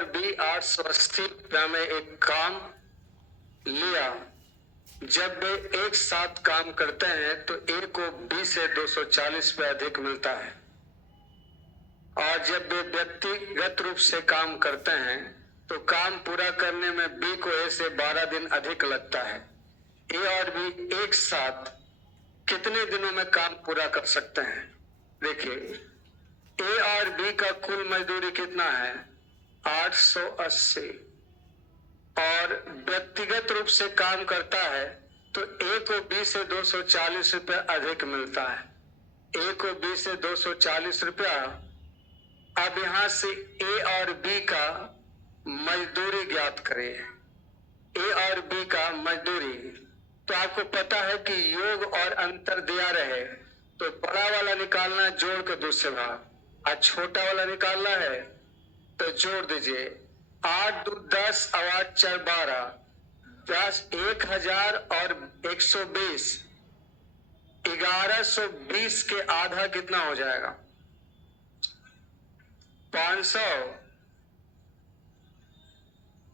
और बी 880 में एक काम लिया। जब वे एक साथ काम करते हैं तो ए को बी से 240 रुपये अधिक मिलता है, और जब वे व्यक्तिगत रूप से काम करते हैं तो काम पूरा करने में बी को ए से 12 दिन अधिक लगता है। ए और बी एक साथ कितने दिनों में काम पूरा कर सकते हैं? देखिए, ए और बी का कुल मजदूरी कितना है? 880, और व्यक्तिगत रूप से काम करता है तो ए को बी से 240 रुपये अधिक मिलता है। ए को बी से 240 रुपया। अब यहां से ए और बी का मजदूरी ज्ञात करें। ए और बी का मजदूरी, तो आपको पता है कि योग और अंतर दिया रहे तो बड़ा वाला निकालना जोड़ के दूसरे भाग, और छोटा वाला निकालना है तो जोड़ दीजिए। 8 2 10 और 8 4 12, 10 1000 और 120, 1120 के आधा कितना हो जाएगा? 500,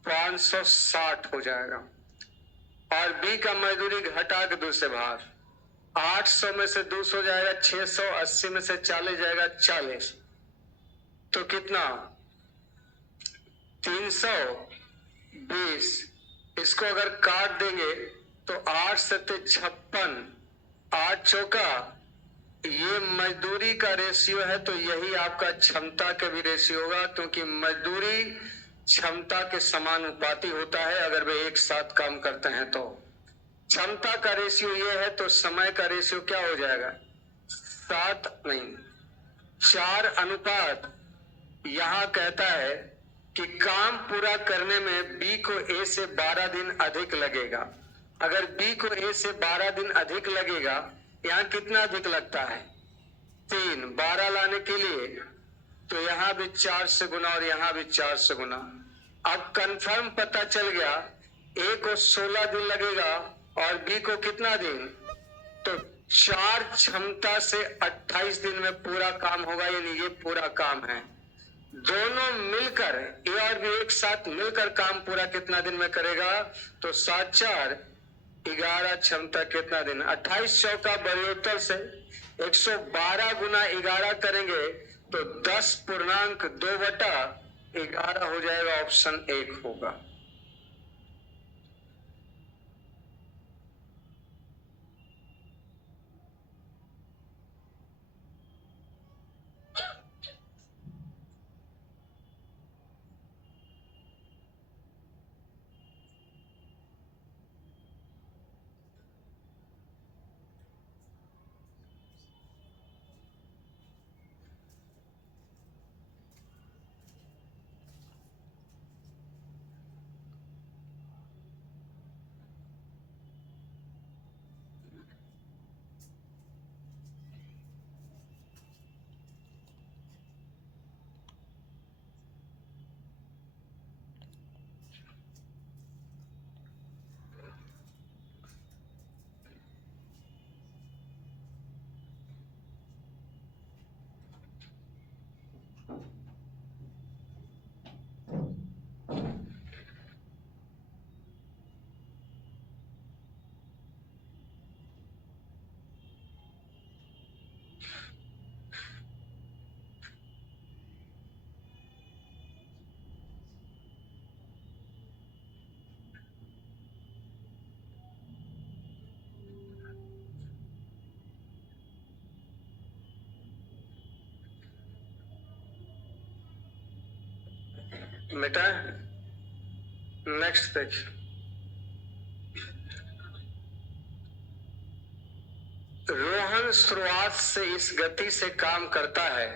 560 हो जाएगा। और बी का मजदूरी घटा के दूसरे भाग, 800 में से 200 जाएगा 680 में से 40 जाएगा 40, तो कितना? 320। इसको अगर काट देंगे तो 8 सत्ते 56, 8 चौका, ये मजदूरी का रेशियो है, तो यही आपका क्षमता का भी रेशियो होगा, क्योंकि मजदूरी क्षमता के समानुपाती होता है अगर वे एक साथ काम करते हैं तो। क्षमता का रेशियो ये है तो समय का रेशियो क्या हो जाएगा? 7 नहीं 4 अनुपात। यहां कहता है कि काम पूरा करने में बी को ए से 12 दिन अधिक लगेगा। अगर बी को ए से 12 दिन अधिक लगेगा, यहाँ कितना अधिक लगता है? 3। 12 लाने के लिए तो यहाँ भी 4 से गुना और यहाँ भी 4 से गुना। अब कंफर्म पता चल गया, ए को 16 दिन लगेगा और बी को कितना दिन? तो 4 क्षमता से 28 दिन में पूरा काम होगा, यानी ये पूरा काम है। दोनों मिलकर, ए और बी एक साथ मिलकर काम पूरा कितना दिन में करेगा? तो 7 4 11 क्षमता कितना दिन? 28 चौका बड़ोत्तर से 112 गुना 11 करेंगे तो 10.2/11 हो जाएगा। ऑप्शन 1 होगा। बेटा नेक्स्ट देखिए। रोहन शुरुआत से इस गति से काम करता है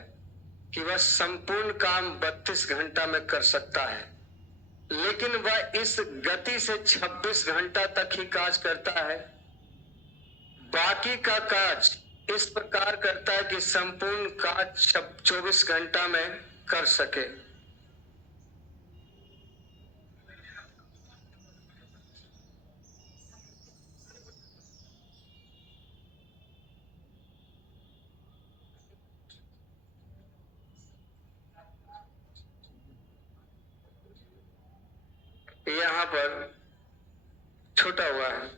कि वह संपूर्ण काम 32 घंटा में कर सकता है, लेकिन वह इस गति से 26 घंटा तक ही काज करता है। बाकी का काज इस प्रकार करता है कि संपूर्ण काज 24 घंटा में कर सके। यहाँ पर छूटा हुआ है।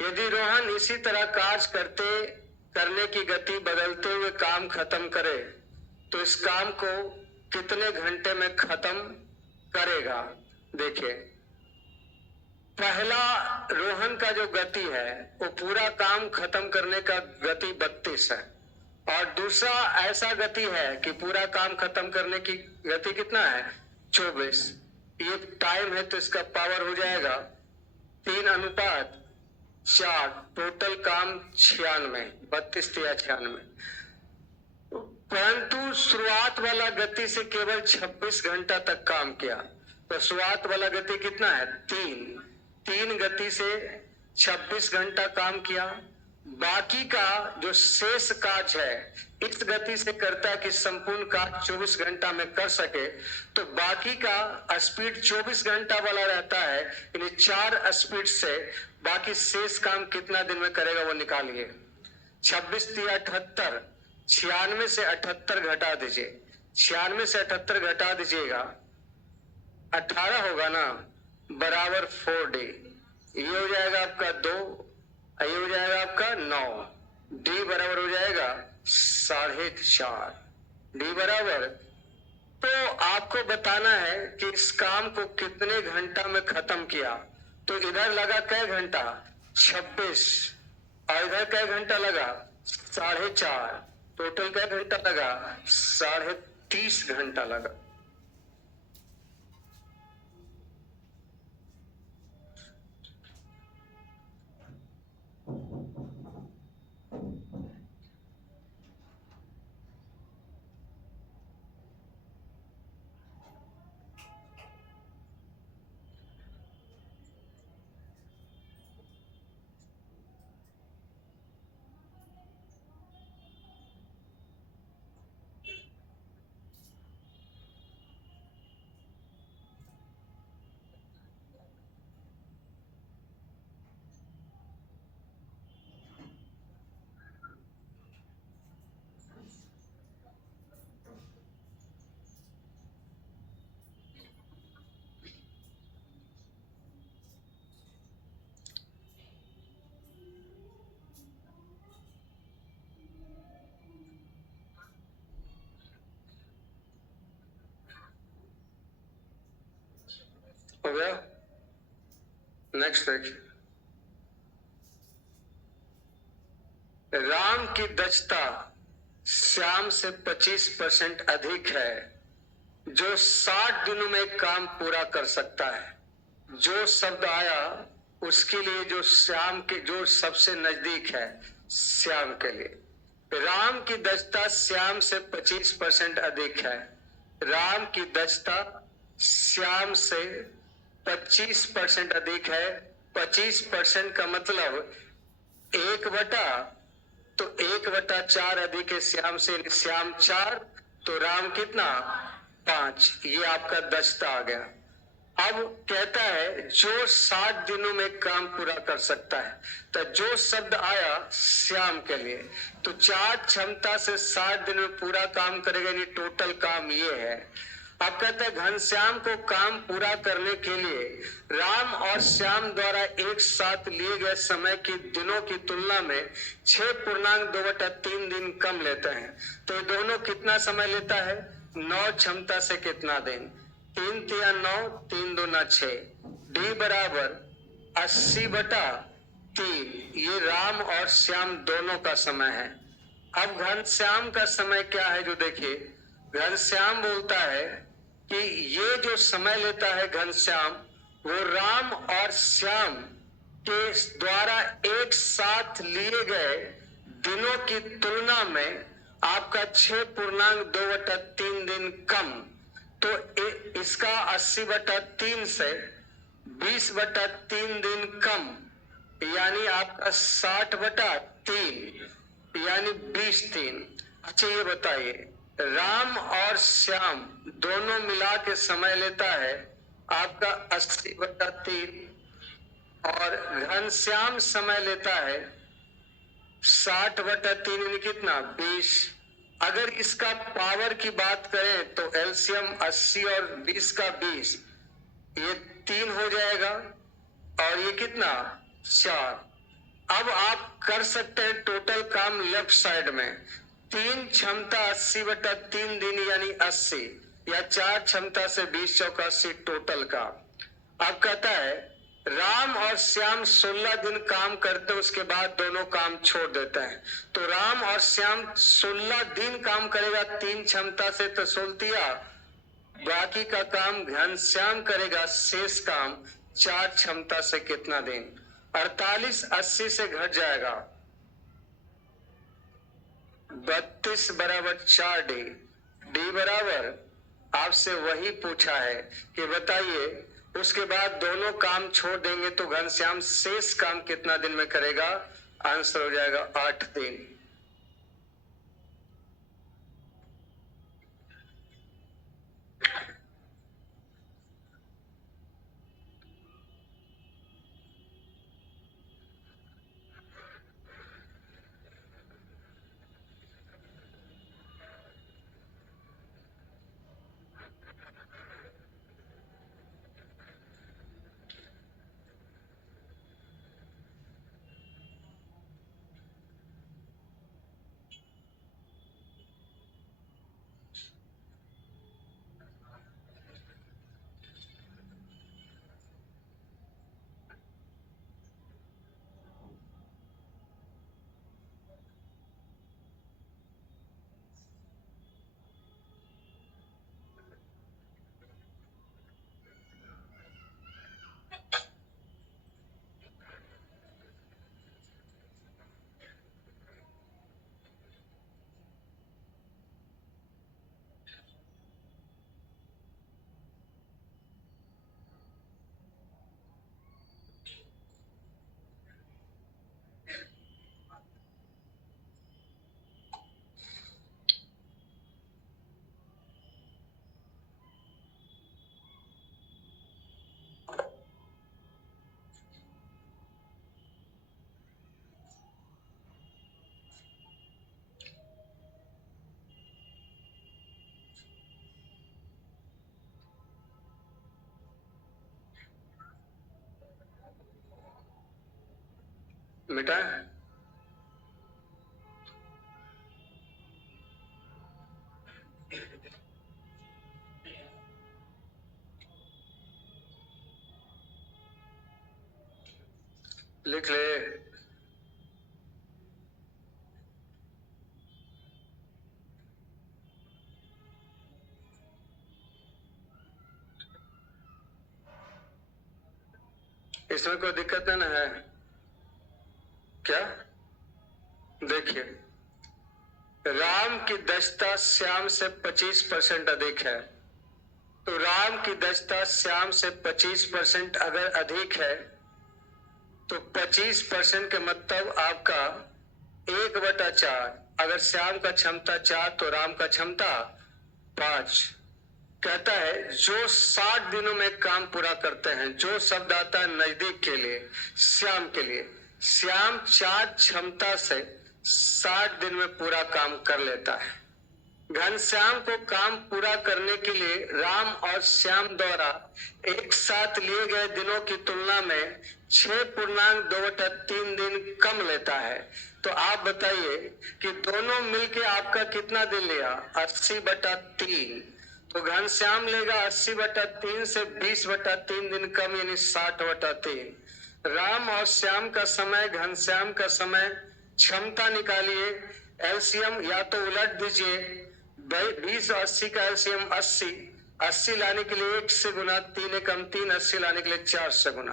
यदि रोहन इसी तरह कार्य करने की गति बदलते हुए काम खत्म करे तो इस काम को कितने घंटे में खत्म करेगा? देखिए, पहला रोहन का जो गति है वो पूरा काम खत्म करने का गति 32 है, और दूसरा ऐसा गति है कि पूरा काम खत्म करने की गति कितना है? 24। ये टाइम है तो इसका पावर हो जाएगा 3:4, टोटल काम 96, 32 या 96। परंतु शुरुआत वाला गति से केवल 26 घंटा तक काम किया, तो शुरुआत वाला गति कितना है? 3 गति से 26 घंटा काम किया। बाकी का जो शेष कार्य है इस गति से करता है कि संपूर्ण कार्य 24 घंटा में कर सके, तो बाकी का स्पीड 24 घंटा वाला रहता है। यानी 4 स्पीड से बाकी शेष काम कितना दिन में करेगा वो निकालिए। 26 या 78, 96 से 78 घटा दीजिए, 96 से 78 घटा दीजिएगा, 18 होगा ना, बराबर 4 डे। ये हो जाएगा आपका 2, ये हो जाएगा आपका 9, डी बराबर हो जाएगा 4.5, डी बराबर। तो आपको बताना है कि इस काम को कितने घंटा में खत्म किया। तो इधर लगा कै घंटा? 26, और इधर कै घंटा लगा? 4.5, टोटल कै घंटा लगा? 30.5 घंटा लगा। हो गया? नेक्स्ट देखिए, राम की दक्षता श्याम से 25% अधिक है, जो 60 दिनों में काम पूरा कर सकता है। जो शब्द आया उसके लिए जो श्याम के जो सबसे नजदीक है श्याम के लिए, राम की दक्षता श्याम से 25% अधिक है। राम की दक्षता श्याम से 25% अधिक है। 25% का मतलब 1/4 अधिक है श्याम से, श्याम 4 तो राम कितना? 5। ये आपका दक्षता आ गया। अब कहता है जो 60 दिनों में काम पूरा कर सकता है, तो जो शब्द आया श्याम के लिए, तो 4 क्षमता से 60 दिन में पूरा काम करेगा, यानी टोटल काम ये है। अब कहते हैं घनश्याम को काम पूरा करने के लिए राम और श्याम द्वारा एक साथ लिए गए समय की दिनों की तुलना में 6.2/3 दिन कम लेते हैं। तो दोनों कितना समय लेता है? 9 क्षमता से कितना दिन? 3 तिया 9, 3 दूना 6, डी बराबर 80/3। ये राम और श्याम दोनों का समय है। अब घनश्याम का समय क्या है? जो देखिए, घनश्याम बोलता है कि ये जो समय लेता है घनश्याम, वो राम और श्याम के द्वारा एक साथ लिए गए दिनों की तुलना में आपका 6.2/3 दिन कम। तो इसका 80/3 से 20/3 दिन कम, यानी आपका 60/3, यानी 20/3। अच्छा ये बताइए, राम और श्याम दोनों मिला के समय लेता है आपका 80/3, और घनश्याम समय लेता है 60/3, यानी कितना? 20। अगर इसका पावर की बात करें तो एलसीएम 80 और 20 का 20, ये 3 हो जाएगा और ये कितना 4। अब आप कर सकते हैं टोटल काम लेफ्ट साइड में। 3 क्षमता 80/3 दिन यानी 80 या 4 क्षमता से 20 चौका 80 टोटल काम। अब कहता है राम और श्याम 16 दिन काम करते उसके बाद दोनों काम छोड़ देते हैं। तो राम और श्याम 16 दिन काम करेगा 3 क्षमता से तो 16, बाकी का काम घनश्याम करेगा शेष काम 4 क्षमता से कितना दिन 48 80 से घट जाएगा 32 बराबर 4 डी। डी बराबर आपसे वही पूछा है कि बताइए उसके बाद दोनों काम छोड़ देंगे तो घनश्याम शेष काम कितना दिन में करेगा। आंसर हो जाएगा 8 दिन। मिटा लिख ले। इसमें कोई दिक्कत नहीं है क्या। देखिए राम की दक्षता श्याम से 25% अधिक है। तो राम की दक्षता श्याम से 25% अगर अधिक है तो 25% के मतलब आपका 1/4। अगर श्याम का क्षमता 4 तो राम का क्षमता 5। कहता है जो 60 दिनों में काम पूरा करते हैं। जो शब्द आता है नजदीक के लिए श्याम के लिए। श्याम 4 क्षमता से 60 दिन में पूरा काम कर लेता है। घनश्याम को काम पूरा करने के लिए राम और श्याम द्वारा एक साथ लिए गए दिनों की तुलना में 6.2/3 दिन कम लेता है। तो आप बताइए कि दोनों मिलके आपका कितना दिन लिया 80/3। तो घनश्याम लेगा 80/3 से 20/3 दिन कम यानी 60/3। राम और श्याम का समय घनश्याम का समय क्षमता निकालिए। एलसीएम या तो उलट दीजिए 20 और 80 का एलसीएम 80। 80 लाने के लिए 1 से गुना 3 कम 3 80 लाने के लिए 4 से गुना।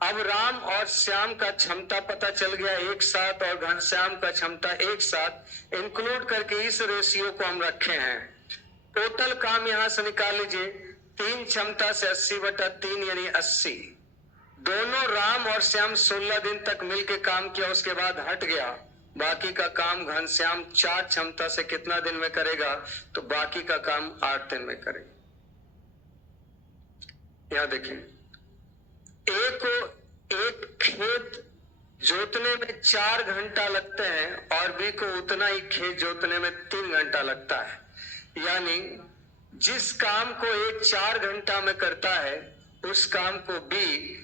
अब राम और श्याम का क्षमता पता चल गया एक साथ और घनश्याम का क्षमता एक साथ इंक्लूड करके इस रेशियो को हम रखे हैं। टोटल काम यहां से निकाल लीजिए 3 क्षमता से 80/3 यानी 80। दोनों राम और श्याम 16 दिन तक मिलकर काम किया उसके बाद हट गया। बाकी का काम घनश्याम 4 क्षमता से कितना दिन में करेगा तो बाकी का काम 8 दिन में करेगा। यहां देखिए एक खेत जोतने में 4 घंटा लगते हैं और बी को उतना ही खेत जोतने में 3 घंटा लगता है। यानी जिस काम को एक 4 घंटा में करता है उस काम को बी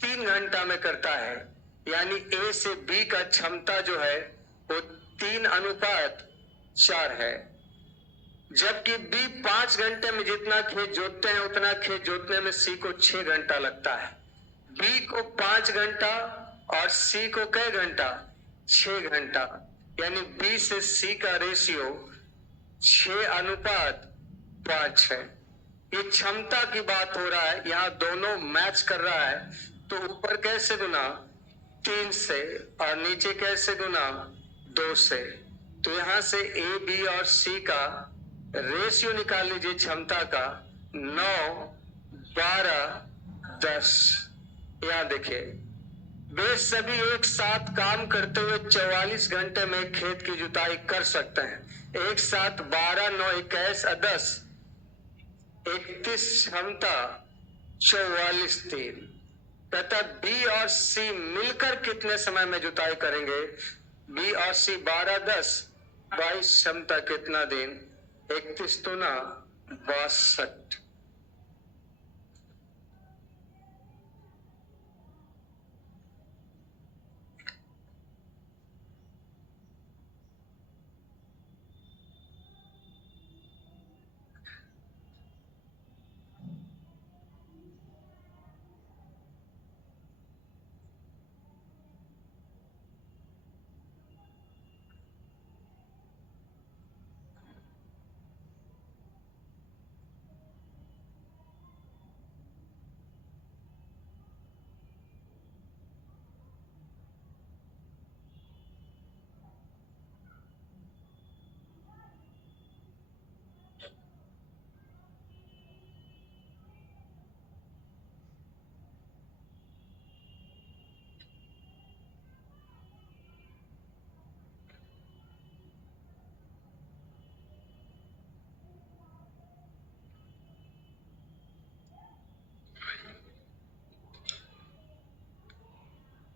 3 घंटा में करता है। यानी ए से बी का क्षमता जो है वो 3:4 है। जबकि बी 5 घंटे में जितना खेत जोतते हैं उतना खेत जोतने में सी को 6 घंटा लगता है। बी को 5 घंटा और सी को कै घंटा? 6 घंटा। यानी बी से सी का रेशियो 6:5 है। ये क्षमता की बात हो रहा है, यहाँ दोनों मैच कर रहा है। तो ऊपर कैसे गुना? 3 से, और नीचे कैसे गुना? 2 से। तो यहां से ए बी और सी का रेशियो निकाल लीजिए क्षमता का। 9, 12, 10। यहां देखिए, वे सभी एक साथ काम करते हुए 44 घंटे में खेत की जुताई कर सकते हैं। एक साथ 12, 9, 21, 10, 31 क्षमता, 44, 3। कहता बी और सी मिलकर कितने समय में जुताई करेंगे? बी और सी 12, 10, 22 क्षमता कितना दिन? 31 तो ना 62।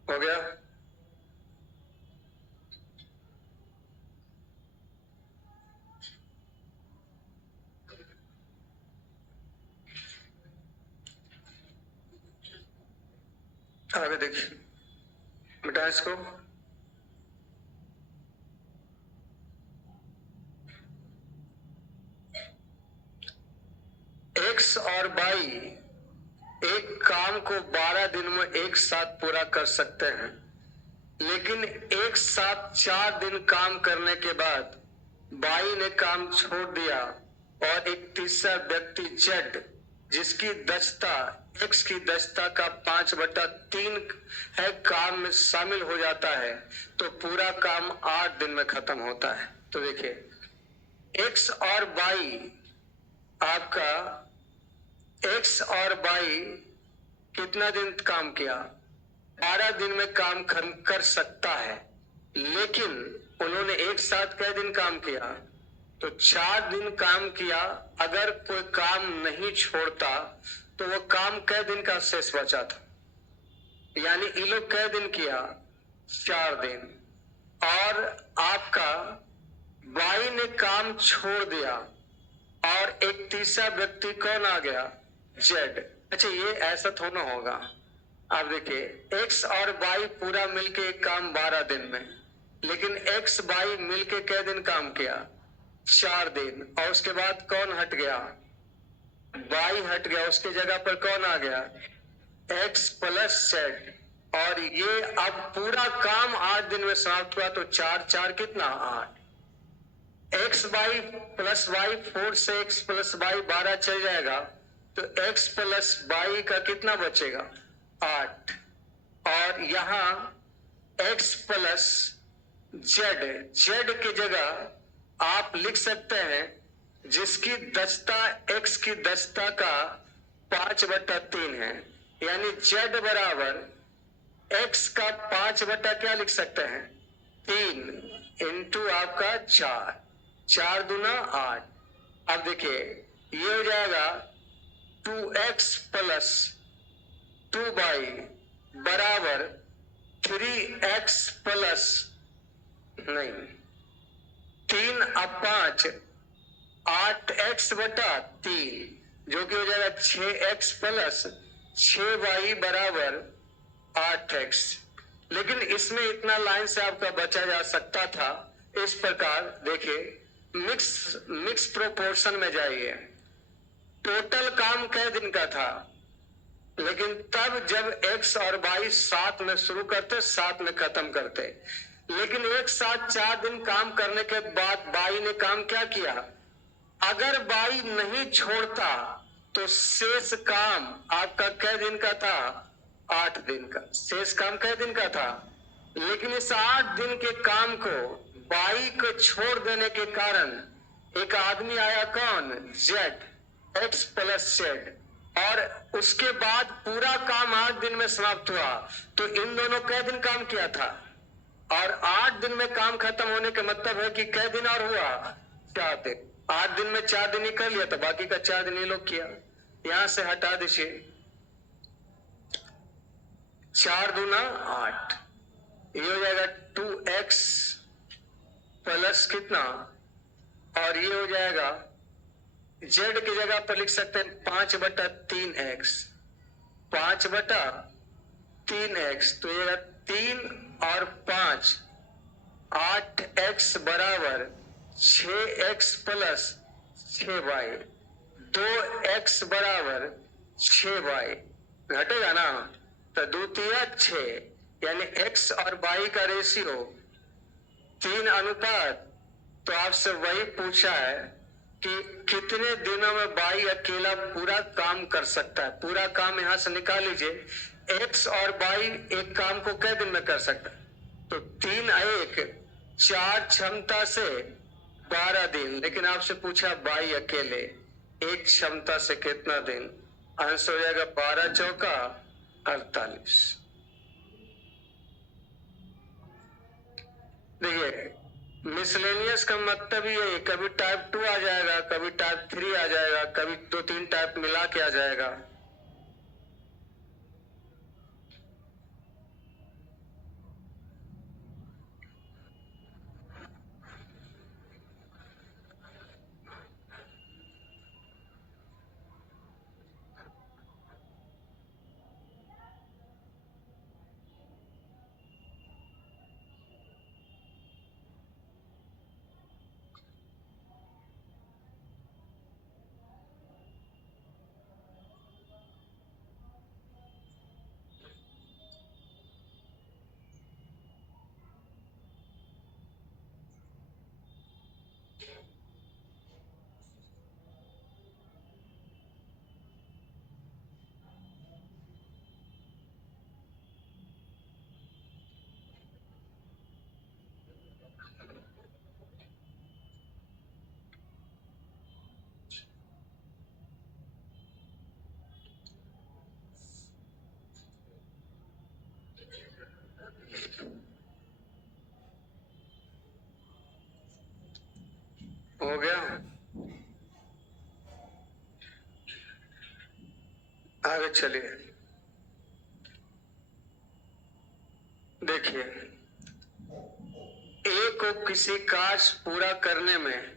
हो गया? आगे देखिए, मिटा इसको। एक्स और वाई एक काम को 12 दिन में एक साथ पूरा कर सकते हैं, लेकिन एक साथ 4 दिन काम करने के बाद बाई ने काम छोड़ दिया और एक तीसरा व्यक्ति जेड, जिसकी दक्षता एक्स की दक्षता का 5/3 है, काम में शामिल हो जाता है, तो पूरा काम 8 दिन में खत्म होता है। तो देखिए, एक्स और बाई आपका, एक्स और बाई कितना दिन काम किया? 12 दिन में काम खत्म कर सकता है, लेकिन उन्होंने एक साथ कै दिन काम किया? तो 4 दिन काम किया। अगर कोई काम नहीं छोड़ता तो वो काम कै दिन का शेष बचा था? यानी ये लोग कै दिन किया? 4 दिन। और आपका बाई ने काम छोड़ दिया और एक तीसरा व्यक्ति कौन आ गया? जेड। अच्छा, ये ऐसा थोड़ा होगा। आप देखिए, एक्स और वाई पूरा मिलके एक काम 12 दिन में, लेकिन एक्स वाई मिलके कै दिन काम किया? 4 दिन। और उसके बाद कौन हट गया? वाई हट गया, उसके जगह पर कौन आ गया? X plus Z. और ये अब पूरा काम 8 दिन में समाप्त हुआ। तो 4, 4 कितना? 8। एक्स वाई प्लस वाई, 4 से एक्स प्लस वाई 12 चल जाएगा, तो एक्स प्लस वाई का कितना बचेगा? 8। और यहां एक्स प्लस जेड, जेड की जगह आप लिख सकते हैं जिसकी दक्षता एक्स की दक्षता का 5/3 है। यानी जेड बराबर एक्स का 5 क्या लिख सकते हैं? 3 इंटू आपका 4, 4 दूना 8। अब देखिए, ये हो जाएगा 2x प्लस 2y बराबर 3x प्लस, नहीं, 3/5, 8x/3, जो कि हो जाएगा 6x प्लस 6y बराबर 8x। लेकिन इसमें इतना लाइन से आपका बचा जा सकता था। इस प्रकार देखिए, मिक्स प्रोपोर्शन में जाइए। टोटल काम कै दिन का था, लेकिन तब जब x और y साथ में शुरू करते, साथ में खत्म करते। लेकिन एक साथ 4 दिन काम करने के बाद y ने काम क्या किया? अगर y नहीं छोड़ता तो शेष काम आपका कै दिन का था? 8 दिन का। शेष काम कै दिन का था? लेकिन इस 8 दिन के काम को y को छोड़ देने के कारण एक आदमी आया, कौन? Z, x प्लस Z, और उसके बाद पूरा काम 8 दिन में समाप्त हुआ। तो इन दोनों कै दिन काम किया था? और 8 दिन में काम खत्म होने का मतलब है कि कै दिन और हुआ? 4 दिन। 8 दिन में 4 दिन ही कर लिया, तो बाकी का 4 दिन ये लोग किया। यहां से हटा दीजिए, 4 दूना 8, ये हो जाएगा 2x प्लस कितना, और ये हो जाएगा z की जगह पर लिख सकते हैं 5/3x, 5/3x। तो ये 3 और 5, 8x बराबर 6x प्लस 6y, 2x बराबर 6y। घटेगा ना, तो 2 तिया 6, यानी x और y का रेशियो 3:। तो आपसे वही पूछा है कि कितने दिनों में y अकेला पूरा काम कर सकता है। पूरा काम यहां से निकाल लीजिए, x और y एक काम को कै दिन में कर सकता है? तो 3 1 4 क्षमता से 12 दिन। लेकिन आपसे पूछा y अकेले एक क्षमता से कितना दिन? आंसर हो जाएगा 12 चौका 48। देखिए, मिसलेनियस का मतलब ही है, कभी टाइप 2 आ जाएगा, कभी टाइप 3 आ जाएगा, कभी 2-3 टाइप मिला के आ जाएगा। हो गया, आगे चलिए। देखिए, ए को किसी कार्य पूरा करने में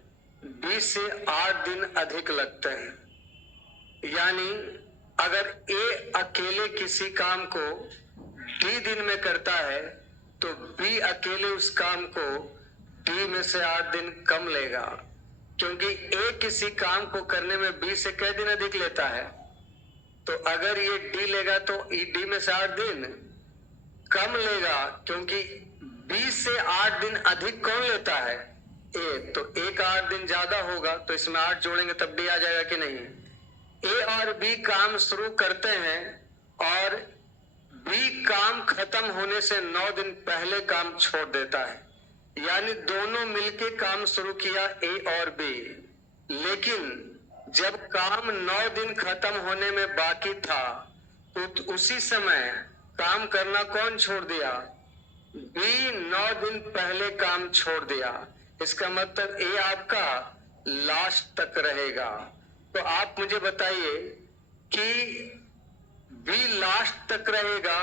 20 से 8 दिन अधिक लगते हैं। यानी अगर ए अकेले किसी काम को डी दिन में करता है, तो बी अकेले उस काम को डी में से 8 दिन कम लेगा, क्योंकि ए किसी काम को करने में बी से कै दिन अधिक लेता है। तो अगर ये डी लेगा तो डी में से 8 दिन कम लेगा, क्योंकि 20 से 8 दिन अधिक कौन लेता है? ए। तो ए का 8 दिन ज्यादा होगा, तो इसमें 8 जोड़ेंगे तब डी आ जाएगा कि नहीं? ए और बी काम शुरू करते हैं, और बी काम खत्म होने से 9 दिन पहले काम छोड़ देता है। यानी दोनों मिलके काम शुरू किया, ए और बी। लेकिन जब काम 9 दिन खत्म होने में बाकी था, तो उसी समय काम करना कौन छोड़ दिया? बी 9 दिन पहले काम छोड़ दिया। इसका मतलब ए आपका लास्ट तक रहेगा। तो आप मुझे बताइए कि बी लास्ट तक रहेगा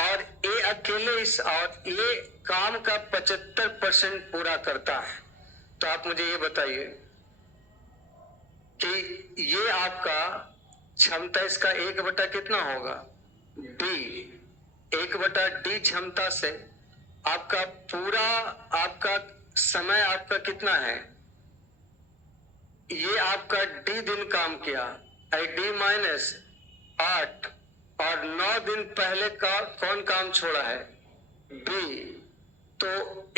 और ए अकेले इस और ए काम का 75% पूरा करता है। तो आप मुझे ये बताइए कि ये आपका क्षमता इसका 1 बटा कितना होगा, डी। 1/d क्षमता से आपका पूरा आपका समय आपका कितना है, ये आपका डी दिन काम किया, डी माइनस 8, और 9 दिन पहले का कौन काम छोड़ा है, बी। तो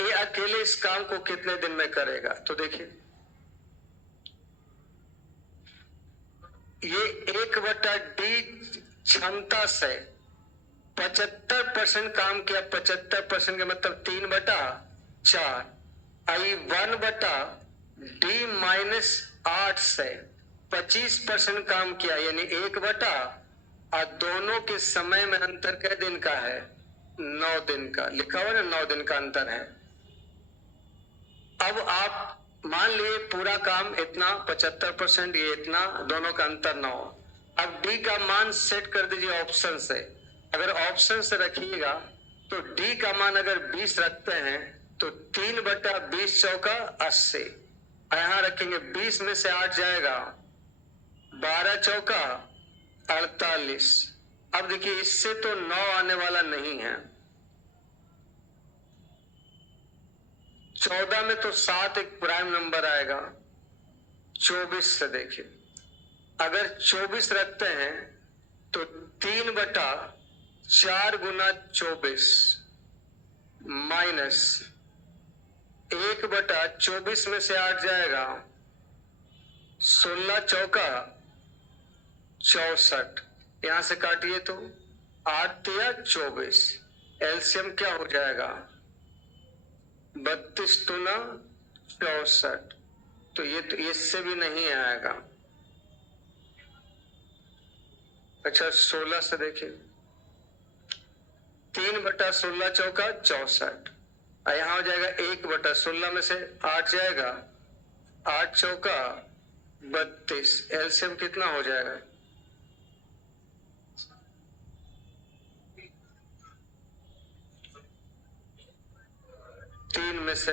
ये अकेले इस काम को कितने दिन में करेगा, तो देखिए ये 1/d क्षमता से 75% काम किया। 75% का मतलब 3/4। आई 1/d माइनस 8 से 25% काम किया, यानी 1/, और दोनों के समय में अंतर कै दिन का है, 9 दिन का। लिखा हुआ ना 9 दिन का अंतर है। अब आप मान लिए पूरा काम इतना 75%, ये इतना, दोनों का अंतर 9। अब डी का मान सेट कर दीजिए ऑप्शन से। अगर ऑप्शन से रखिएगा तो डी का मान अगर 20 रखते हैं तो 3/20 चौका 80। यहां रखेंगे 20 में से 8 जाएगा, 12 चौका 48। अब देखिए इससे तो 9 आने वाला नहीं है। 14 में तो 7 एक प्राइम नंबर आएगा। 24 से देखिए, अगर 24 रखते हैं तो 3/4 गुना 24 माइनस 1/24 में से 8 जाएगा, 16 चौका 64। यहां से काटिए तो 8 तिया 24, एलसीएम क्या हो जाएगा, 32 दूना 64। तो ये तो इससे भी नहीं आएगा। अच्छा 16 से देखिए, 3/16 चौका 64, यहां हो जाएगा 1/16 में से 8 जाएगा, 8 चौका 32, एलसीएम कितना हो जाएगा, 3 में से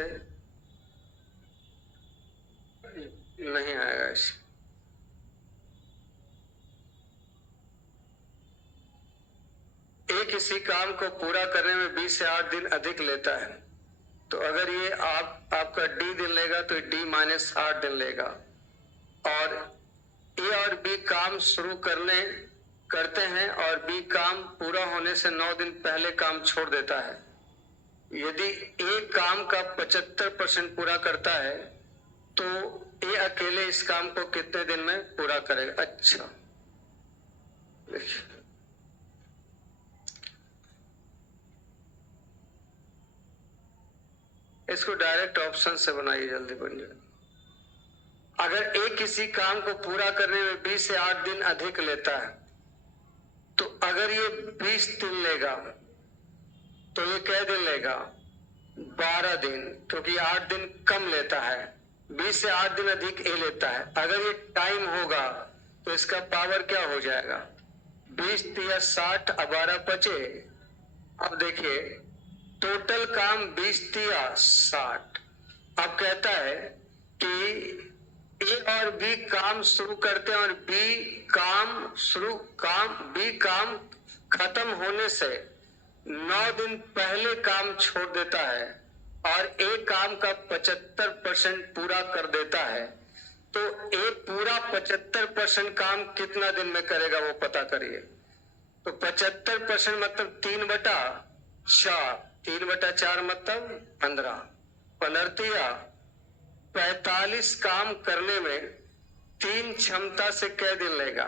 नहीं आएगा इसे। किसी काम को पूरा करने में 20 से 8 दिन अधिक लेता है, तो अगर ये आपका डी दिन लेगा तो डी माइनस 8 दिन लेगा, और ए और बी काम शुरू करते हैं और बी काम पूरा होने से 9 दिन पहले काम छोड़ देता है। यदि ए काम का 75% पूरा करता है तो ए अकेले इस काम को कितने दिन में पूरा करेगा। अच्छा देखिए, इसको डायरेक्ट ऑप्शन से बनाइए, जल्दी बन जाए। अगर ए किसी काम को पूरा करने में 20 से 8 दिन अधिक लेता है, तो अगर ये 20 दिन लेगा तो ये कै दिन लेगा, 12 दिन, क्योंकि 8 दिन कम लेता है। 20 से 8 दिन अधिक ए लेता है। अगर ये टाइम होगा तो इसका पावर क्या हो जाएगा, 20 तिया 60, 12 बचे। अब देखिए टोटल काम 20 तिया 60। अब कहता है कि ए और बी काम शुरू करते हैं और बी काम खत्म होने से 9 दिन पहले काम छोड़ देता है और ए काम का 75% पूरा कर देता है। तो ए पूरा 75% काम कितना दिन में करेगा वो पता करिए। तो 75% मतलब 3/4, 3/4 मतलब 15, 15 45 काम करने में 3 क्षमता से कै दिन लेगा,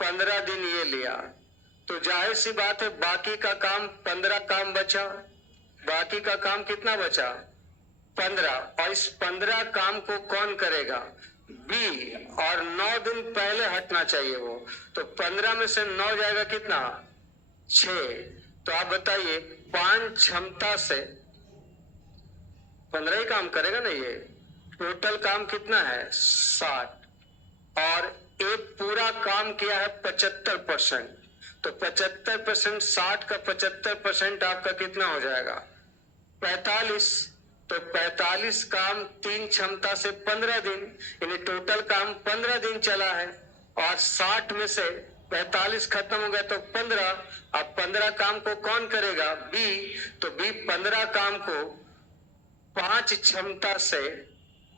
15 दिन ये लिया। तो जाहिर सी बात है बाकी का काम 15 काम बचा। बाकी का काम कितना बचा, 15, और इस 15 काम को कौन करेगा, बी, और 9 दिन पहले हटना चाहिए वो। तो 15 में से 9 जाएगा कितना, 6। तो आप बताइए 5 क्षमता से 15 ही काम करेगा ना ये। टोटल काम कितना है 60, और एक पूरा काम किया है 75%। तो 75%, 60 का 75% आपका कितना हो जाएगा, 45। तो 45 काम 3 क्षमता से 15 दिन, यानी टोटल काम 15 दिन चला है, और 60 में से 45 खत्म हो गया तो 15। अब 15 काम को कौन करेगा? बी। तो बी 15 काम को 5 क्षमता से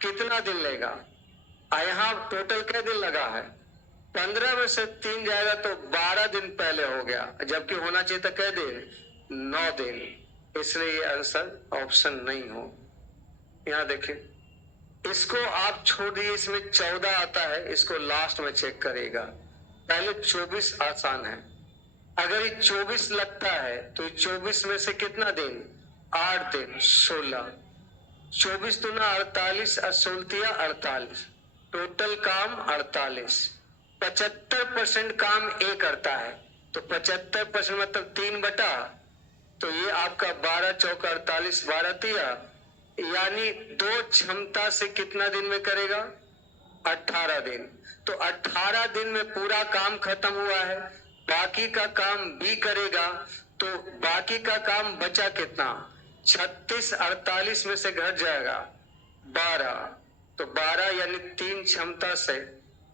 कितना दिन लेगा? यहाँ टोटल क्या दिन लगा है? 15 में से 3 जाएगा तो 12 दिन पहले हो गया, जबकि होना चाहिए था कै दिन? 9 दिन। इसलिए ये आंसर ऑप्शन नहीं हो। यहां देखिए, इसको आप छोड़ दिए, इसमें 14 आता है, इसको लास्ट में चेक करेगा। पहले 24 आसान है। अगर ये 24 लगता है तो 24 में से कितना दिन? 8 दिन, 16। 24 दूना 48, 48, टोटल काम 48। 75% काम ए करता है, तो 75% मतलब 3 बटा, तो ये आपका 12 चौका 48, 12 तिया, यानी 2 क्षमता से कितना दिन में करेगा? 18 दिन। तो 18 दिन में पूरा काम खत्म हुआ है, बाकी का काम बी करेगा, तो बाकी का काम बचा कितना? 36 48 में से घट जाएगा 12, तो 12 यानी 3 क्षमता से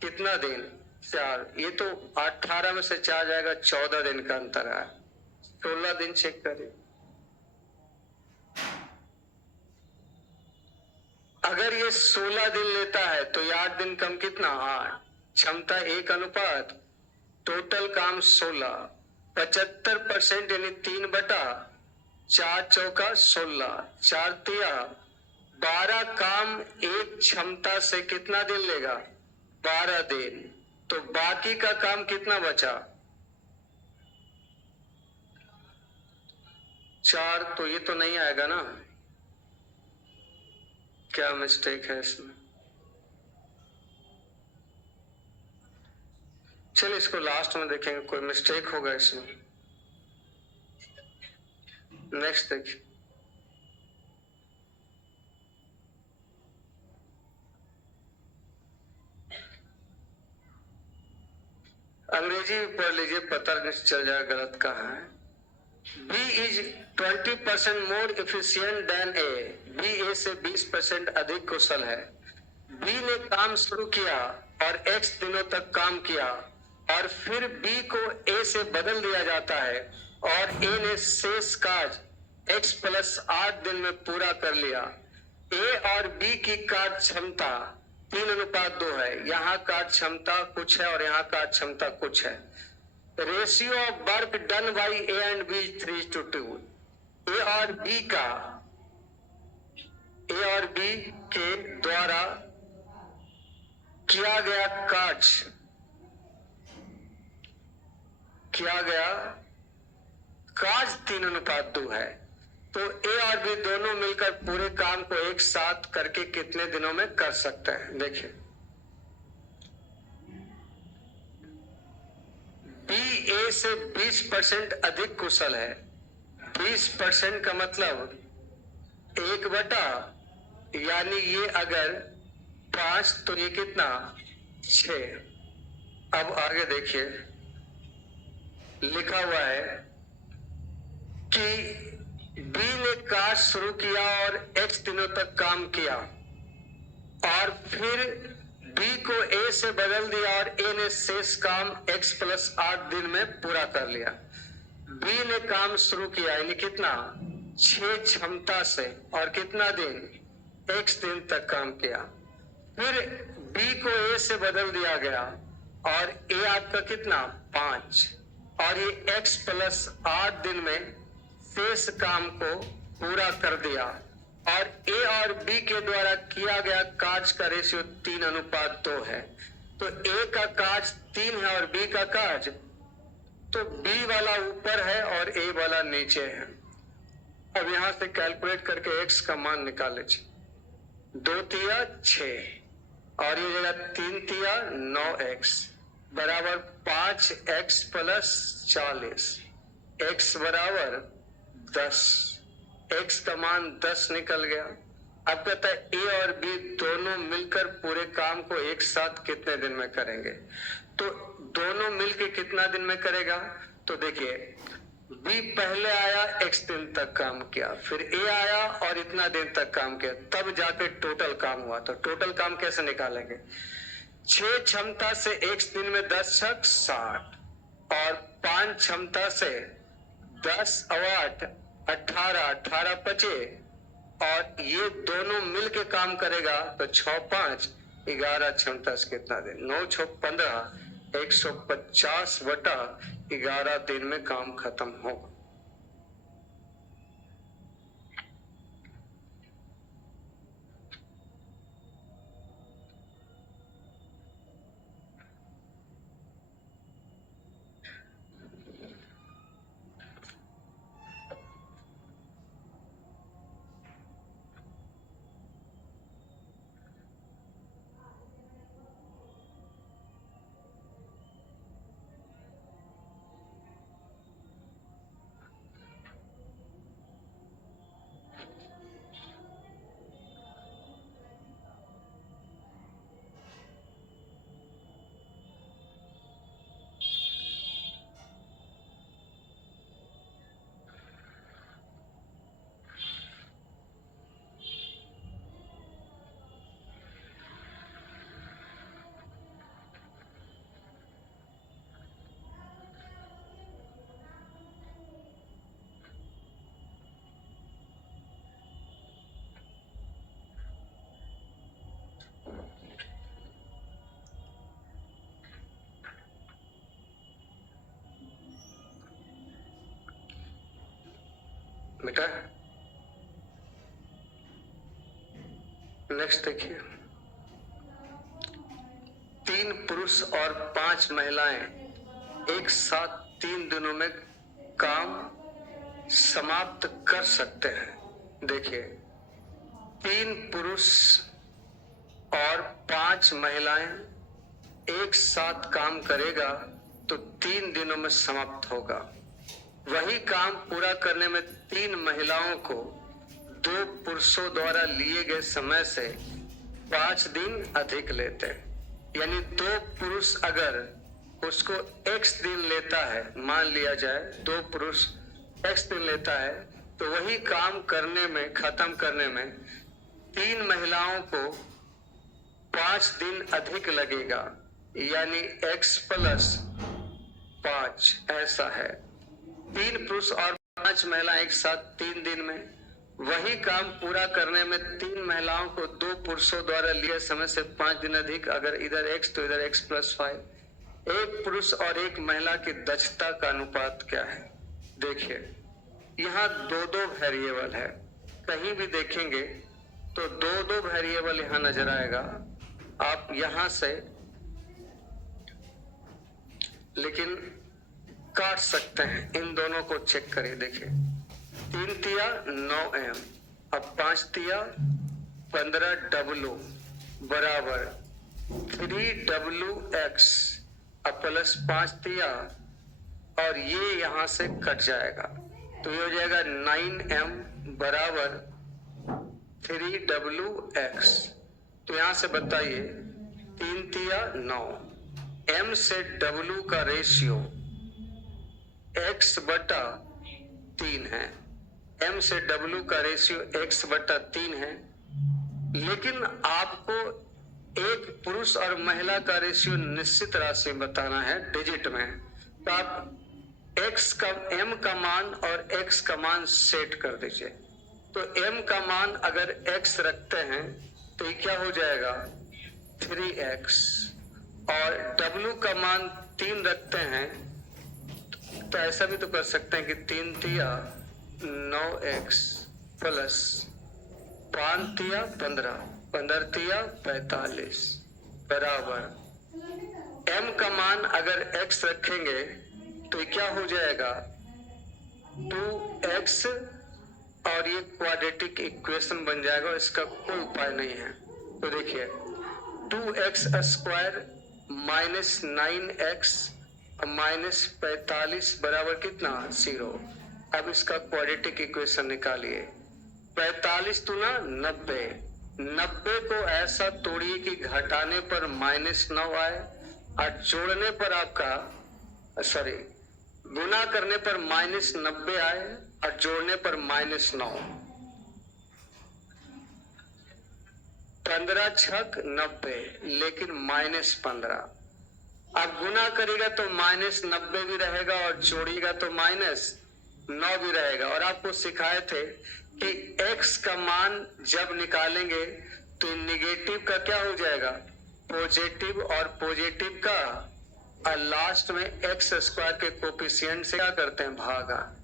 कितना दिन? 4। ये तो 18 में से 4 जाएगा, 14 दिन का अंतर है। 16 दिन चेक करें। अगर ये 16 दिन लेता है तो ये 8 दिन कम कितना? 8। क्षमता 1 अनुपात टोटल काम 16। 75% यानी 3/4 चौका 16, 4 तिया 12 काम 1 क्षमता से कितना दिन लेगा? 12 दिन। तो बाकी का काम कितना बचा? 4। तो ये तो नहीं आएगा ना, क्या मिस्टेक है इसमें? चलिए इसको लास्ट में देखेंगे, कोई मिस्टेक होगा इसमें। नेक्स्ट देखिए, अंग्रेजी भी पढ़ लीजिए, पता चल जाएगा गलत कहाँ है। B is 20% more efficient than A। B A से 20% अधिक कुशल है। B ने काम शुरू किया और X दिनों तक काम किया, और फिर B को A से बदल दिया जाता है, और A ने शेष कार्य X + 8 दिन में पूरा कर लिया। A और B की कार्य क्षमता 3:2 है। यहाँ कार्य क्षमता कुछ है और यहाँ कार्य क्षमता कुछ है। Ratio of work done by A and B 3:2। A और बी के द्वारा किया गया कार्य 3:2 है। तो ए और बी दोनों मिलकर पूरे काम को एक साथ करके कितने दिनों में कर सकते हैं? देखिए, बी ए से 20% अधिक कुशल है। 20% का मतलब 1/, यानी ये अगर 5 तो ये कितना? 6। अब आगे देखिए, लिखा हुआ है कि बी ने कार्य शुरू किया और X दिनों तक काम किया, और फिर बी को A से बदल दिया और A ने शेष काम X + 8 दिन में पूरा कर लिया। बी ने काम शुरू किया यानी कितना? 6 क्षमता से, और कितना दिन? X दिन तक काम किया। फिर बी को A से बदल दिया गया, और A आपका कितना? 5, और ये X + 8 दिन में शेष काम को पूरा कर दिया, और A और B के द्वारा किया गया कार्य का रेशियो 3:2 है। तो A का कार्य 3 है और B का कार्य, तो B वाला ऊपर है और A वाला नीचे है। अब यहां से कैलकुलेट करके X का मान निकाल लीजिए। 2 तिया 6, और ये जगह 3 तिया 9x बराबर 5x + 40। x बराबर 10। x का मान 10 निकल गया। अब कहता है A और B दोनों मिलकर पूरे काम को एक साथ कितने दिन में करेंगे? तो दोनों मिलकर कितना दिन में करेगा? तो देखिए, B पहले आया, X दिन तक काम किया, फिर A आया और इतना दिन तक काम किया, तब जाके टोटल काम हुआ। तो टोटल काम कैसे निकालेंगे? 6 क्षमता से एक दिन में 10 छक 60 और 5 क्षमता से 10 8 18 18 पचे और ये दोनों मिल के काम करेगा तो 6 5 11 क्षमता से कितना दिन 9 6 15 150 बटा 11 दिन में काम खत्म होगा। बेटा नेक्स्ट देखिए, 3 पुरुष और 5 महिलाएं एक साथ 3 दिनों में काम समाप्त कर सकते हैं। देखिए 3 पुरुष और 5 महिलाएं एक साथ काम करेगा तो 3 दिनों में समाप्त होगा। वही काम पूरा करने में 3 महिलाओं को 2 पुरुषों द्वारा लिए गए समय से 5 दिन अधिक लेते हैं। यानी 2 पुरुष अगर उसको x दिन लेता है, मान लिया जाए 2 पुरुष x दिन लेता है, तो वही काम करने में खत्म करने में 3 महिलाओं को 5 दिन अधिक लगेगा, यानी x + 5 ऐसा है। 3 पुरुष और 5 महिलाएं एक साथ 3 दिन में वही काम पूरा करने में 3 महिलाओं को 2 पुरुषों द्वारा लिए समय से 5 दिन अधिक। अगर इधर x तो इधर x + 5। एक पुरुष और एक महिला की दक्षता का अनुपात क्या है? देखिए यहाँ 2 वेरिएबल है, कहीं भी देखेंगे तो 2 वेरिएबल यहाँ नजर आएगा। आप यहां से लेकिन काट सकते हैं, इन दोनों को चेक करिए। देखिए 3 तिया 9m, अब 5 तिया 15w बराबर 3wx, अब +5 तिया और ये यहां से कट जाएगा तो ये हो जाएगा 9m बराबर 3wx। तो यहां से बताइए 3 तिया 9, m से w का रेशियो x बटा 3 है, m से w का रेशियो x बटा 3 है। लेकिन आपको एक पुरुष और महिला का रेशियो निश्चित राशि में बताना है, डिजिट में। तो आप m का मान और x का मान सेट कर दीजिए। तो m का मान अगर x रखते हैं तो ये क्या हो जाएगा 3x, और w का मान 3 रखते हैं तो ऐसा भी तो कर सकते हैं कि 3 तिया 9x प्लस 5 तिया 15, 15 तिया 45 बराबर m का मान अगर x रखेंगे तो क्या हो जाएगा 2x, और ये क्वाड्रेटिक इक्वेशन बन जाएगा, इसका कोई उपाय नहीं है। तो देखिए 2x² - 9x -45 बराबर कितना 0। अब इसका क्वाड्रेटिक इक्वेशन निकालिए। 45 दूना 90, 90 को ऐसा तोड़िए कि घटाने पर -9 आए और जोड़ने पर आपका गुना करने पर -90 आए और जोड़ने पर -9। 15 छक 90, लेकिन -15। अब गुना करेगा तो -90 भी रहेगा और जोड़िएगा तो -9 भी रहेगा। और आपको सिखाए थे कि x का मान जब निकालेंगे तो निगेटिव का क्या हो जाएगा, पॉजिटिव, और पॉजिटिव का लास्ट में x स्क्वायर के कोफिशिएंट से क्या करते हैं, भागा।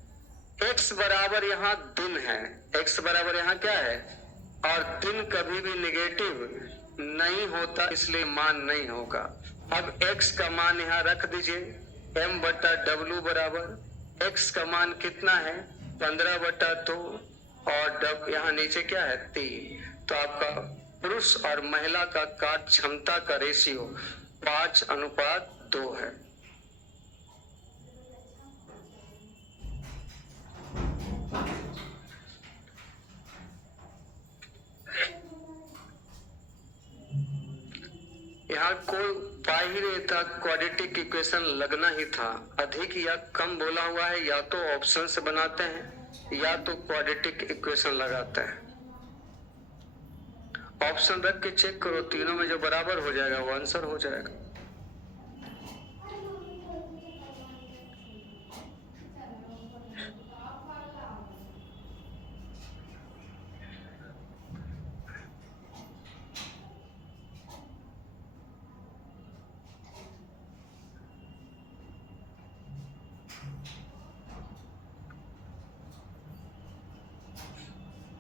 x बराबर यहाँ दिन है, x बराबर यहाँ क्या है, और दिन कभी भी निगेटिव नहीं होता, इसलिए मान नहीं होगा। अब x का मान यहाँ रख दीजिए, m/w बराबर x का मान कितना है, 15/2, और यहाँ नीचे क्या है, 3। तो आपका पुरुष और महिला का कार्य क्षमता का रेशियो 5:2 है। यहाँ कोई बाहरी था, क्वाड्रेटिक इक्वेशन लगना ही था। अधिक या कम बोला हुआ है, या तो ऑप्शन से बनाते हैं या तो क्वाड्रेटिक इक्वेशन लगाते हैं। ऑप्शन रख के चेक करो, तीनों में जो बराबर हो जाएगा वो आंसर हो जाएगा।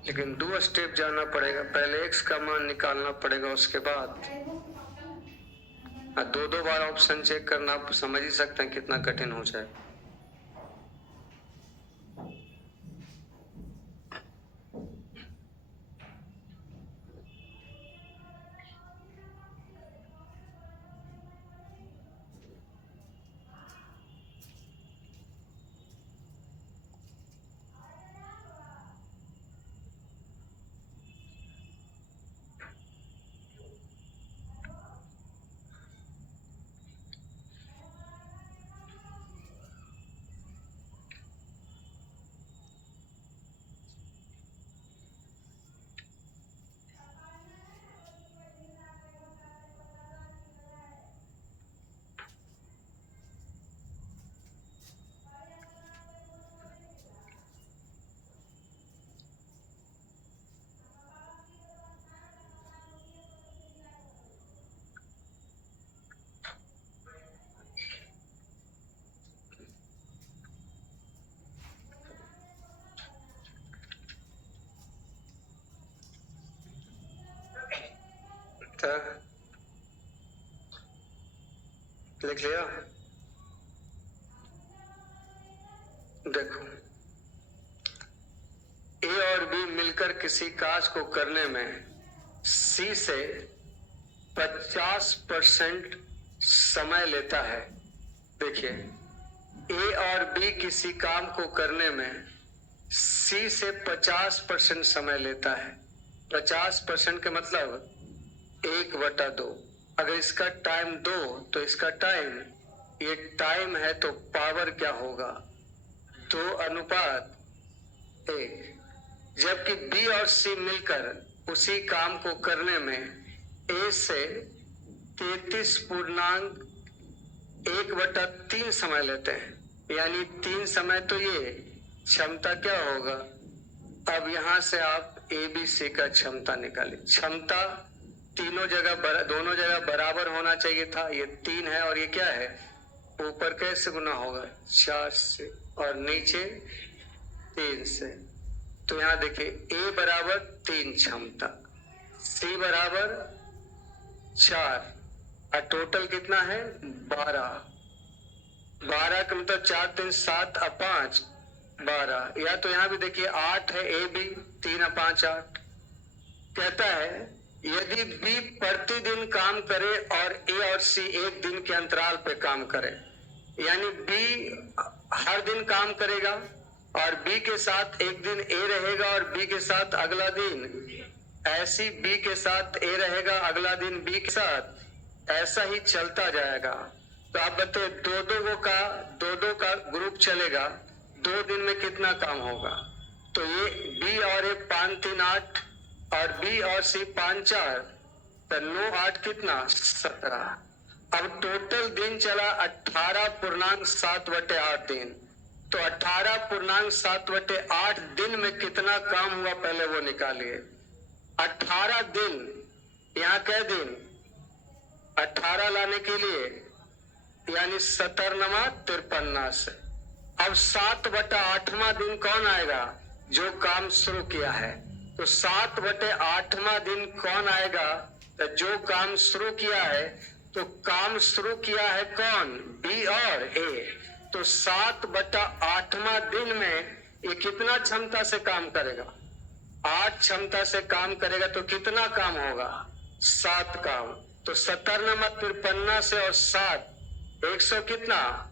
लेकिन 2 स्टेप जाना पड़ेगा, पहले x का मान निकालना पड़ेगा, उसके बाद 2 बार ऑप्शन चेक करना। आप समझ ही सकते हैं कितना कठिन हो जाए। लिख लिया? देखो, ए और बी मिलकर किसी काज को करने में सी से 50% समय लेता है। देखिए, ए और बी किसी काम को करने में सी से 50% समय लेता है। 50% के मतलब 1/2। अगर इसका टाइम 2 तो इसका टाइम, ये टाइम है तो पावर क्या होगा, 2:1। जबकि बी और सी मिलकर उसी काम को करने में ए से 33.1/3 समय लेते हैं, यानी 3 समय। तो ये क्षमता क्या होगा। अब यहां से आप ए बी सी का क्षमता निकालिए। क्षमता दोनों जगह बराबर होना चाहिए था। ये 3 है और ये क्या है, ऊपर कैसे गुना होगा, 4 से, और नीचे 3 से। तो यहाँ देखिए, ए बराबर 3 क्षमता, सी बराबर 4, और टोटल कितना है 12। 12 का मतलब 4 3 7 और 5 12। या तो यहाँ भी देखिए 8 है, ए बी 3 और 5 8। कहता है यदि बी प्रतिदिन काम करे और ए और सी एक दिन के अंतराल पे काम करे, यानी बी हर दिन काम करेगा और बी के साथ एक दिन ए रहेगा और बी के साथ अगला दिन, ऐसी बी के साथ ए रहेगा, अगला दिन बी के साथ, ऐसा ही चलता जाएगा। तो आप बताइए, दो का ग्रुप चलेगा, 2 दिन में कितना काम होगा। तो ये बी और ए 5 3 8 और बी और सी 5 4 तो 9 8 कितना 17। अब टोटल दिन चला 18.7/8 दिन। तो 18.7/8 दिन में कितना काम हुआ पहले वो निकालिए। 18 दिन, यहाँ कै दिन 18 लाने के लिए यानी 17 53 से। अब 7/8वां दिन कौन आएगा, जो काम शुरू किया है। तो 7/8वां दिन कौन आएगा, तो जो काम शुरू किया है। तो काम शुरू किया है कौन, बी और ए। तो 7/8वां दिन में ये कितना क्षमता से काम करेगा, 8 क्षमता से काम करेगा। तो कितना काम होगा, 7 काम। तो 17 53 से और 7 100 कितना,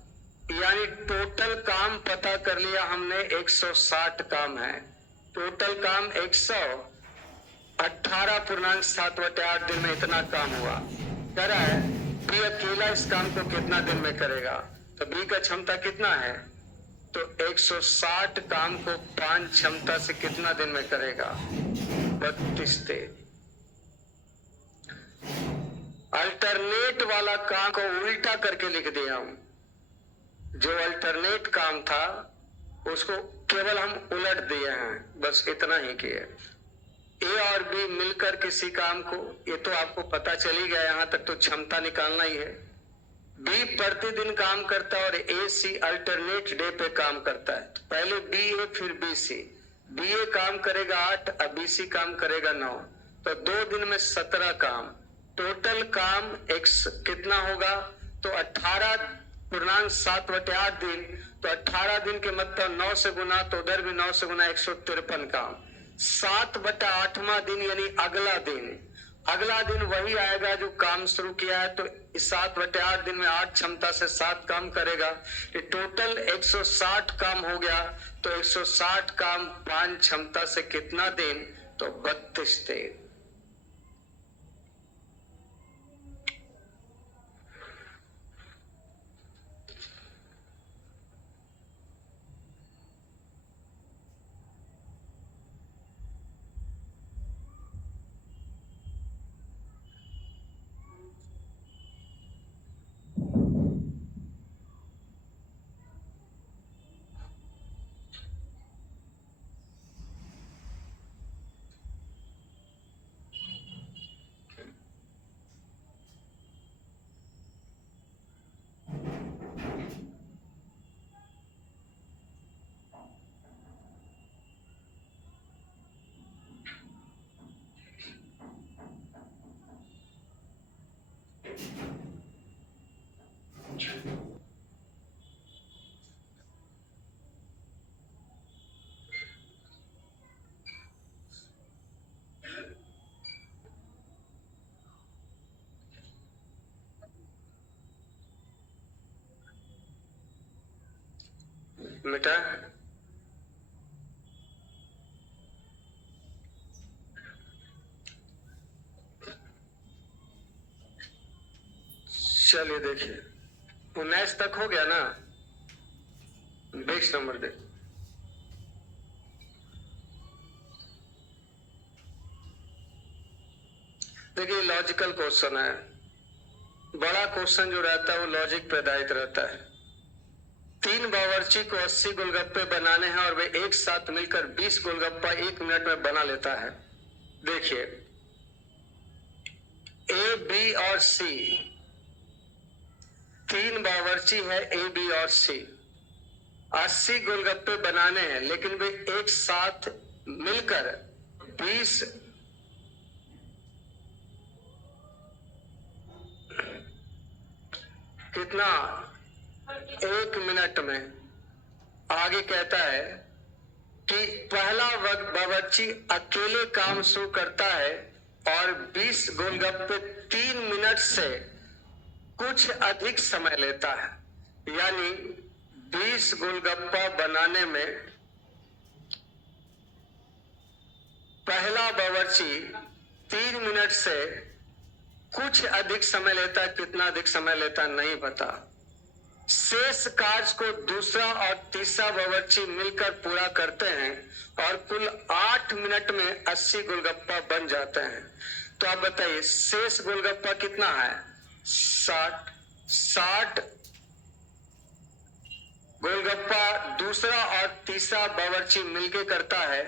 यानी टोटल काम पता कर लिया हमने 160 काम है। टोटल काम 18.7/8 दिन में इतना काम हुआ। कह रहा है बी अकेला इस काम को कितना दिन में करेगा। तो बी का क्षमता कितना है, तो 160 काम को 5 क्षमता से कितना दिन में करेगा, 32 दिन। अल्टरनेट वाला काम को उल्टा करके लिख दिया हम। जो अल्टरनेट काम था उसको केवल हम उलट दिए हैं, बस इतना ही किए। ए और बी मिलकर किसी काम को, ये तो आपको पता चल ही गया, यहां तक तो क्षमता निकालना ही है। बी प्रतिदिन काम करता है और ए सी अल्टरनेट डे पे काम करता है। तो पहले बी ए फिर बी सी। बी ए काम करेगा 8 और बी सी काम करेगा 9। तो 2 दिन में 17 काम। टोटल काम कितना होगा, तो 18.7/8 दिन। तो 18 दिन के मतलब 9 से गुना, तो उधर भी 9 से गुना 153 काम। 7/8वां दिन यानी अगला दिन वही आएगा जो काम शुरू किया है। तो 7/8 दिन में 8 क्षमता से 7 काम करेगा। ये टोटल 160 काम हो गया। तो 160 काम 5 क्षमता से कितना दिन, तो 32 दिन। बेटा चलिए देखिए 19 तक हो गया ना, 20 नंबर दे। देखिए लॉजिकल क्वेश्चन है। बड़ा क्वेश्चन जो रहता है वो लॉजिक पे आधारित रहता है। 3 बावर्ची को 80 गोलगप्पे बनाने हैं और वे एक साथ मिलकर 20 गोलगप्पा 1 मिनट में बना लेता है। देखिए ए बी और सी, 3 बावर्ची है ए बी और सी, 80 गोलगप्पे बनाने हैं, लेकिन वे एक साथ मिलकर 20 कितना 1 मिनट में। आगे कहता है कि पहला बावर्ची अकेले काम शुरू करता है और 20 गोलगप्पे 3 मिनट से कुछ अधिक समय लेता है। यानी 20 गोलगप्पा बनाने में पहला बावर्ची 3 मिनट से कुछ अधिक समय लेता है। कितना अधिक समय लेता है नहीं पता। शेष कार्य को दूसरा और तीसरा बावर्ची मिलकर पूरा करते हैं और कुल 8 मिनट में 80 गोलगप्पा बन जाते हैं। तो आप बताइए शेष गोलगप्पा कितना है? 60 गोलगप्पा दूसरा और तीसरा बावर्ची मिलके करता है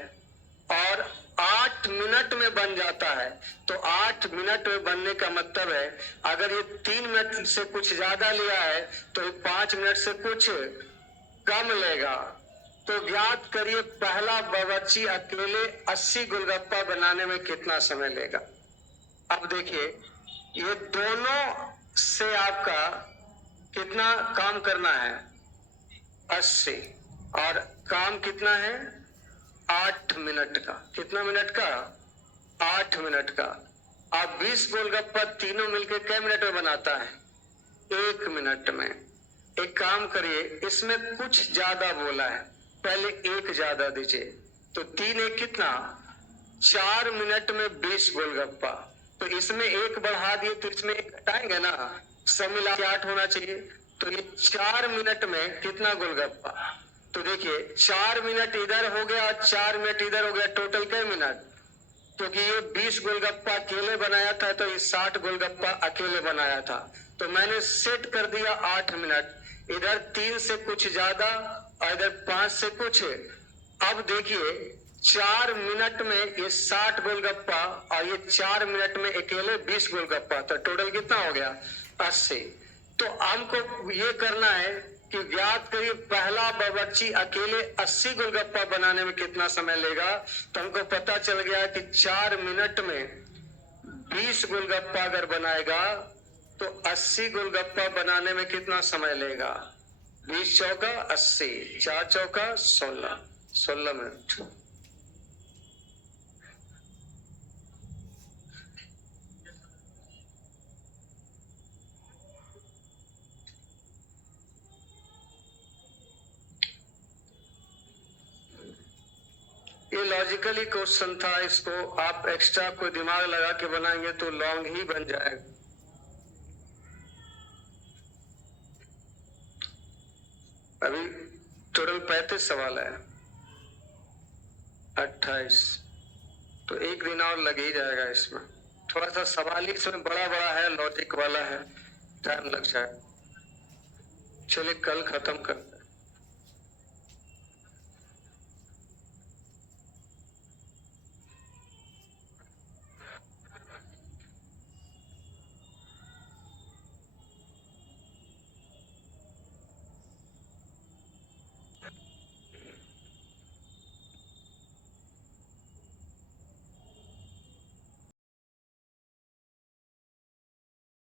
और 8 मिनट में बन जाता है। तो 8 मिनट में बनने का मतलब है अगर ये 3 मिनट से कुछ ज्यादा लिया है तो ये 5 मिनट से कुछ कम लेगा। तो ज्ञात करिए पहला बावर्ची अकेले 80 गोलगप्पा बनाने में कितना समय लेगा। अब देखिए ये दोनों से आपका कितना काम करना है? 80 और काम कितना है? 8 मिनट का। कितना मिनट का? 8 मिनट का। आप 20 गोलगप्पा तीनों मिलकर कै मिनट में बनाता है? 1 मिनट में। एक काम करिए इसमें कुछ ज्यादा बोला है, पहले 1 ज्यादा दीजिए। तो 3 1 कितना? 4 मिनट में 20 गोलगप्पा। तो इसमें 1 बढ़ा दिए तो इसमें 1 घटाएंगे ना, सब मिला के 8 होना चाहिए। तो ये 4 मिनट में कितना गोलगप्पा? तो देखिए 4 मिनट इधर हो गया और 4 मिनट इधर हो गया, टोटल कै मिनट? क्योंकि ये 20 गोलगप्पा अकेले बनाया था तो ये 60 गोलगप्पा अकेले बनाया था। तो मैंने सेट कर दिया 8 मिनट। इधर 3 से कुछ ज्यादा और इधर 5 से कुछ। अब देखिए 4 मिनट में ये 60 गोलगप्पा और ये 4 मिनट में अकेले 20 गोलगप्पा, तो टोटल कितना हो गया? 80। तो हमको ये करना है कि ज्ञात करिए पहला बावर्ची अकेले 80 गोलगप्पा बनाने में कितना समय लेगा। तो हमको पता चल गया कि 4 मिनट में 20 गोलगप्पा अगर बनाएगा तो 80 गोलगप्पा बनाने में कितना समय लेगा? 20 चौका 80, 4 चौका 16 मिनट। ये लॉजिकली क्वेश्चन था, इसको आप एक्स्ट्रा कोई दिमाग लगा के बनाएंगे तो लॉन्ग ही बन जाएगा। अभी टोटल 35 सवाल है, 28, तो 1 दिन और लग ही जाएगा इसमें। थोड़ा सा सवाल ही इसमें बड़ा बड़ा है, लॉजिक वाला है, टाइम लग जाए। चलिए कल खत्म करते हैं।